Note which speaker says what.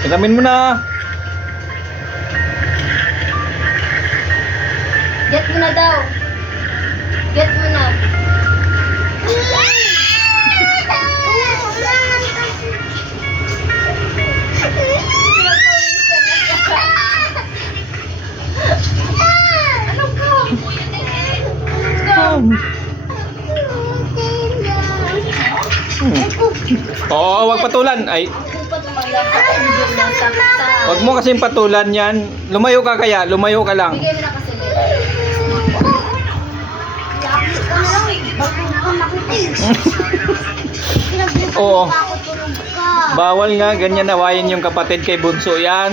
Speaker 1: Alamin mo na.
Speaker 2: Get mo na daw. Get mo na. Ano ka?
Speaker 1: Hmm. Wag patulan. Ay, wag mo kasing patulan yan. Lumayo ka kaya, lumayo ka lang. Oo. Bawal nga, ganyan nawayan yung kapatid kay Bunso yan.